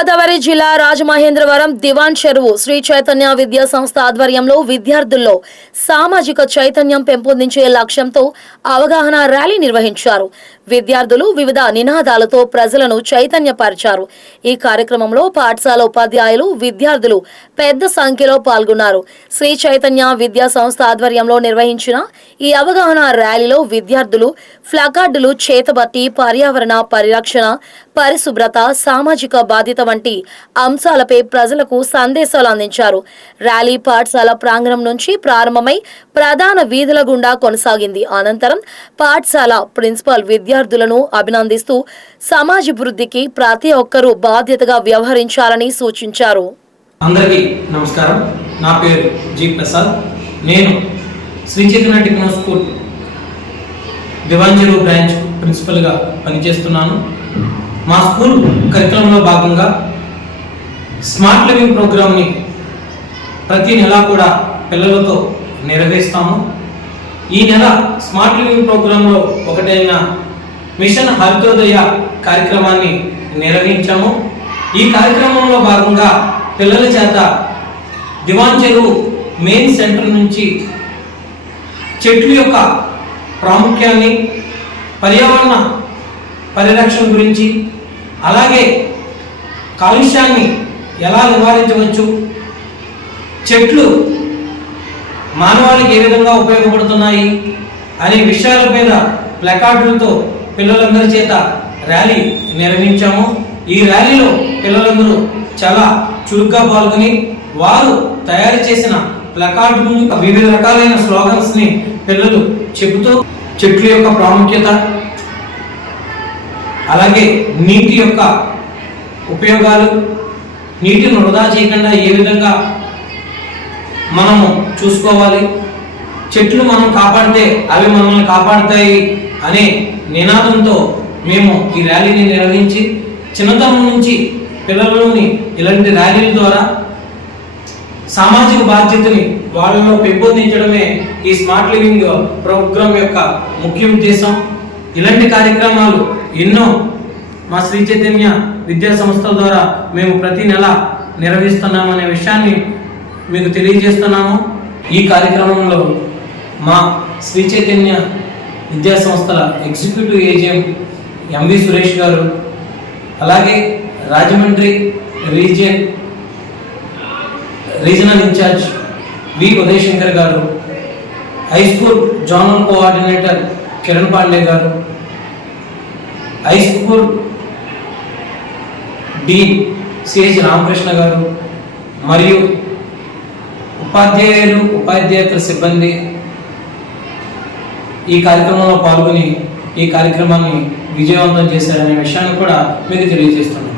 గోదావరి జిల్లా రాజమహేంద్రవరం దివాన్ చెరువు శ్రీ చైతన్య విద్యా సంస్థ ఆధ్వర్యంలో విద్యార్థుల్లో సామాజిక చైతన్యం పెంపొందించే లక్ష్యంతో అవగాహన ర్యాలీ నిర్వహించారు. విద్యార్థులు వివిధ నినాదాలతో ప్రజలను చైతన్యపరిచారు. ఈ కార్యక్రమంలో పాఠశాల ఉపాధ్యాయులు, విద్యార్థులు పెద్ద సంఖ్యలో పాల్గొన్నారు. శ్రీ చైతన్య విద్యా సంస్థ ఆధ్వర్యంలో నిర్వహించిన ఈ అవగాహన ర్యాలీలో విద్యార్థులు ప్లకార్డులు చేతబట్టి పర్యావరణ పరిరక్షణ, పరిశుభ్రత, సామాజిక బాధ్యత వంటి అంశాలపై ప్రజలకు సందేశాలు అందించారు. ర్యాలీ పాఠశాల ప్రాంగణం నుంచి ప్రారంభమై ప్రధాన వీధుల గుండా కొనసాగింది. అనంతరం పాఠశాల ప్రిన్సిపల్ విద్యార్థులను అభినందిస్తూ సమాజాభివృద్ధికి ప్రతి ఒక్కరూ బాధ్యతగా వ్యవహరించాలని సూచించారు. అందరికీ నమస్కారం. నా పేరు జి ప్రసాద్. నేను శ్రీ చైతన్య టెక్నో స్కూల్ దివాన్ చెరువు బ్రాంచ్ ప్రిన్సిపల్గా పనిచేస్తున్నాను. మా స్కూల్ కరికులంలో భాగంగా స్మార్ట్ లివింగ్ ప్రోగ్రామ్ని ప్రతి నెల కూడా పిల్లలతో నిర్వహిస్తాము. ఈ నెల స్మార్ట్ లివింగ్ ప్రోగ్రాంలో ఒకటైన మిషన్ హరితోదయ కార్యక్రమాన్ని నిర్వహించాము. ఈ కార్యక్రమంలో భాగంగా పిల్లల చేత దివాన్ చెరువు మెయిన్ సెంటర్ నుంచి చెట్ల యొక్క ప్రాముఖ్యాన్ని, పర్యావరణ పరిరక్షణ గురించి, అలాగే కాలుష్యాన్ని ఎలా నివారించవచ్చు, చెట్లు మానవాళికి ఏ విధంగా ఉపయోగపడుతున్నాయి అనే విషయాల మీద ప్లకార్డులతో పిల్లలందరి చేత ర్యాలీ నిర్వహించాము. ఈ ర్యాలీలో పిల్లలందరూ చాలా చురుగ్గా పాల్గొని వారు తయారు చేసిన ప్లకార్డులు, వివిధ రకాలైన స్లోగన్స్ని పిల్లలు చెబుతూ చెట్ల యొక్క ప్రాముఖ్యత, అలాగే నీటి యొక్క ఉపయోగాలు, నీటిని వృధా చేయకుండా ఏ విధంగా మనము చూసుకోవాలి, చెట్లు మనం కాపాడితే అవి మనల్ని కాపాడుతాయి అనే నినాదంతో మేము ఈ ర్యాలీని నిర్వహించి చిన్నతనం నుంచి పిల్లలని ఇలాంటి ర్యాలీల ద్వారా సామాజిక బాధ్యతని వాళ్ళలో పెంపొందించడమే ఈ స్మార్ట్ లివింగ్ ప్రోగ్రాం యొక్క ముఖ్య ఉద్దేశం. ఇలాంటి కార్యక్రమాలు ఎన్నో మా శ్రీ చైతన్య విద్యా సంస్థల ద్వారా మేము ప్రతి నెల నిర్వహిస్తున్నామనే విషయాన్ని మీకు తెలియజేస్తున్నాము. ఈ కార్యక్రమంలో మా శ్రీ చైతన్య విద్యా సంస్థల ఎగ్జిక్యూటివ్ ఏజీఎం ఎంవి సురేష్ గారు, అలాగే Rajahmundry regional in-charge V Uday Shankar గారు, high school zonal coordinator Kiran Pandey గారు, high school dean CH Ramakrishna గారు, మరియు ఉపాధ్యాయులు, ఉపాధ్యాయేతర సిబ్బంది ఈ కార్యక్రమంలో పాల్గొని ఈ కార్యక్రమాన్ని విజయవంతం చేశారనే విషయాన్ని కూడా మీకు తెలియజేస్తున్నాను.